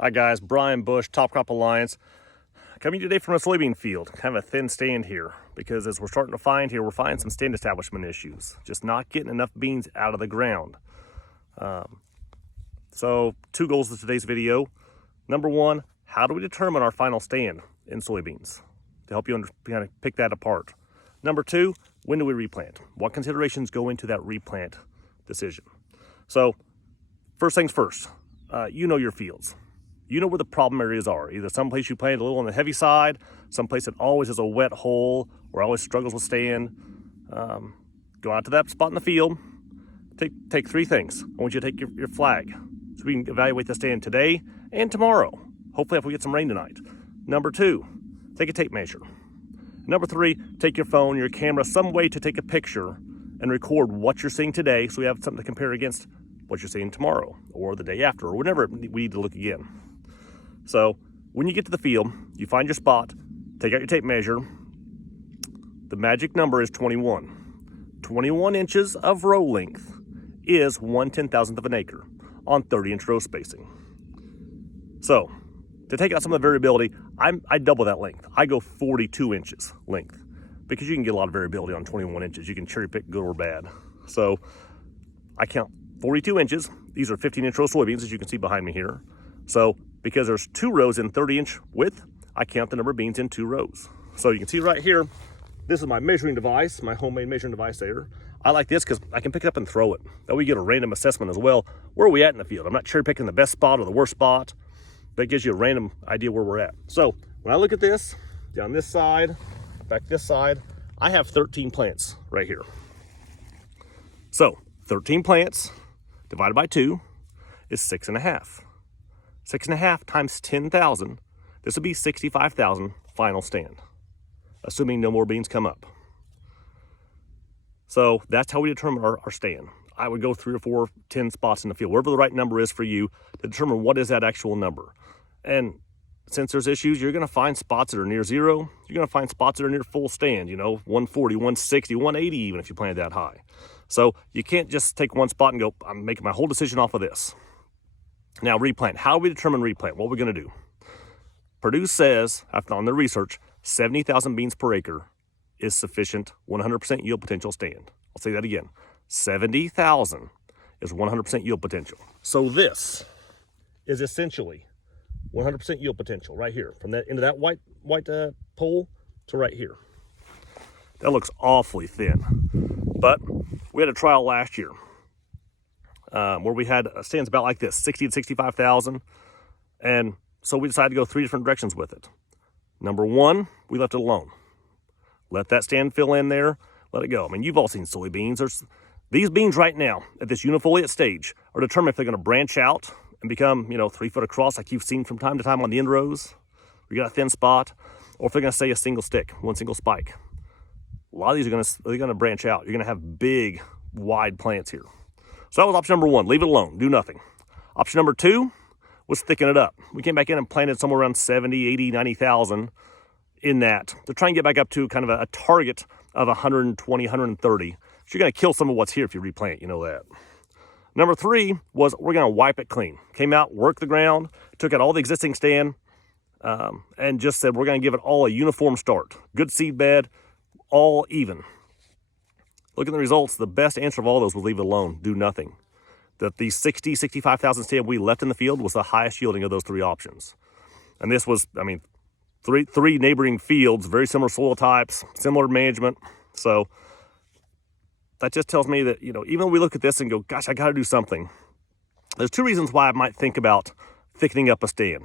Hi guys, Brian Bush, Top Crop Alliance, coming today from a soybean field. Kind of a thin stand here because as we're starting to find here, we're finding some stand establishment issues. Just not getting enough beans out of the ground. So 2 goals of today's video. Number 1, how do we determine our final stand in soybeans? To help you kind of pick that apart. Number 2, when do we replant? What considerations go into that replant decision? So first things first, you know your fields. You know where the problem areas are. Either someplace you planted a little on the heavy side, someplace that always has a wet hole or always struggles with stand. Go out to that spot in the field. Take 3 things. I want you to take your flag so we can evaluate the stand today and tomorrow. Hopefully if we get some rain tonight. Number 2, take a tape measure. Number 3, take your phone, your camera, some way to take a picture and record what you're seeing today so we have something to compare against what you're seeing tomorrow or the day after or whenever we need to look again. So when you get to the field, you find your spot, take out your tape measure. The magic number is 21. 21 inches of row length is 1/10,000th of an acre on 30-inch row spacing. So to take out some of the variability, I double that length. I go 42 inches length because you can get a lot of variability on 21 inches. You can cherry pick good or bad. So I count 42 inches. These are 15-inch row soybeans, as you can see behind me here. So because there's 2 rows in 30-inch width, I count the number of beans in 2 rows. So you can see right here, this is my measuring device, my homemade measuring device there. I like this because I can pick it up and throw it. That way you get a random assessment as well. Where are we at in the field? I'm not cherry picking the best spot or the worst spot. That gives you a random idea where we're at. So when I look at this, down this side, back this side, I have 13 plants right here. So 13 plants divided by 2 is 6.5. 6.5 times 10,000, this would be 65,000 final stand, assuming no more beans come up. So that's how we determine our stand. I would go 3 or 4, 10 spots in the field, wherever the right number is for you to determine what is that actual number. And since there's issues, you're gonna find spots that are near 0. You're gonna find spots that are near full stand, 140, 160, 180 even if you planted that high. So you can't just take one spot and go, I'm making my whole decision off of this. Now replant, how do we determine replant? What are we gonna do? Purdue says, after on their research, 70,000 beans per acre is sufficient 100% yield potential stand. I'll say that again, 70,000 is 100% yield potential. So this is essentially 100% yield potential right here, from that into that white pole to right here. That looks awfully thin, but we had a trial last year where we had stands about like this, 60 to 65,000, and so we decided to go 3 different directions with it. Number 1, we left it alone. Let that stand fill in there, let it go. I mean, you've all seen soybeans. These beans right now at this unifoliate stage are determined if they're going to branch out and become, 3 foot across like you've seen from time to time on the end rows. We got a thin spot, or if they're going to stay a single stick, one single spike. A lot of these are going to branch out. You're going to have big, wide plants here. So that was option number 1, leave it alone, do nothing. Option number 2 was thicken it up. We came back in and planted somewhere around 70, 80, 90,000 in that to try and get back up to kind of a target of 120, 130. So you're going to kill some of what's here if you replant, you know that. Number 3 was we're going to wipe it clean. Came out, worked the ground, took out all the existing stand, and just said we're going to give it all a uniform start. Good seed bed, all even. Look at the results. The best answer of all those was leave it alone, do nothing. That the 60, 65,000 stand we left in the field was the highest yielding of those 3 options. And this was, three neighboring fields, very similar soil types, similar management. So that just tells me that, even when we look at this and go, gosh, I got to do something. There's 2 reasons why I might think about thickening up a stand,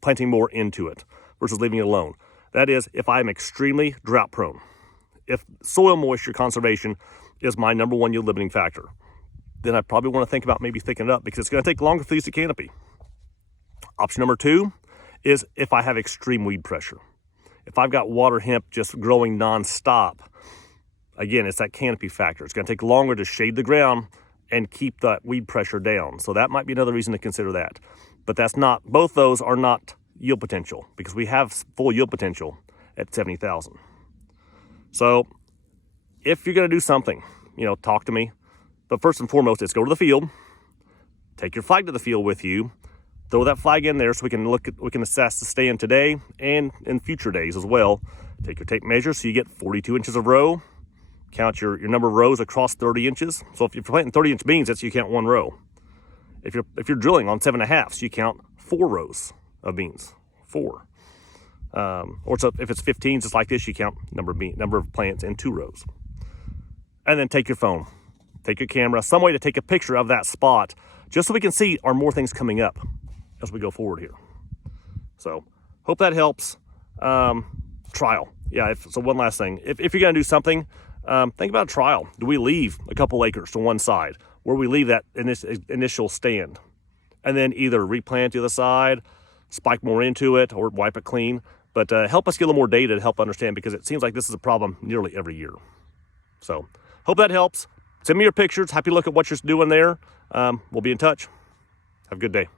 planting more into it versus leaving it alone. That is, if I'm extremely drought prone. If soil moisture conservation is my number 1 yield limiting factor, then I probably want to think about maybe thickening it up because it's going to take longer for these to canopy. Option number 2 is if I have extreme weed pressure. If I've got water hemp just growing nonstop, again, it's that canopy factor. It's going to take longer to shade the ground and keep that weed pressure down. So that might be another reason to consider that. But both those are not yield potential because we have full yield potential at 70,000. So if you're going to do something, talk to me. But first and foremost, is go to the field, take your flag to the field with you, throw that flag in there so we can assess the stand today and in future days as well. Take your tape measure so you get 42 inches of row. Count your number of rows across 30 inches. So if you're planting 30-inch beans, that's you count 1 row. If you're drilling on 7.5, you count 4 rows of beans. 4. Or so if it's 15s, it's like this. You count number of plants in 2 rows. And then take your phone, take your camera, some way to take a picture of that spot, just so we can see are more things coming up as we go forward here. So hope that helps. Trial. Yeah, so one last thing. If you're going to do something, think about a trial. Do we leave a couple acres to one side where we leave that initial stand? And then either replant the other side, spike more into it, or wipe it clean. But help us get a little more data to help understand, because it seems like this is a problem nearly every year. So hope that helps. Send me your pictures. Happy to look at what you're doing there. We'll be in touch. Have a good day.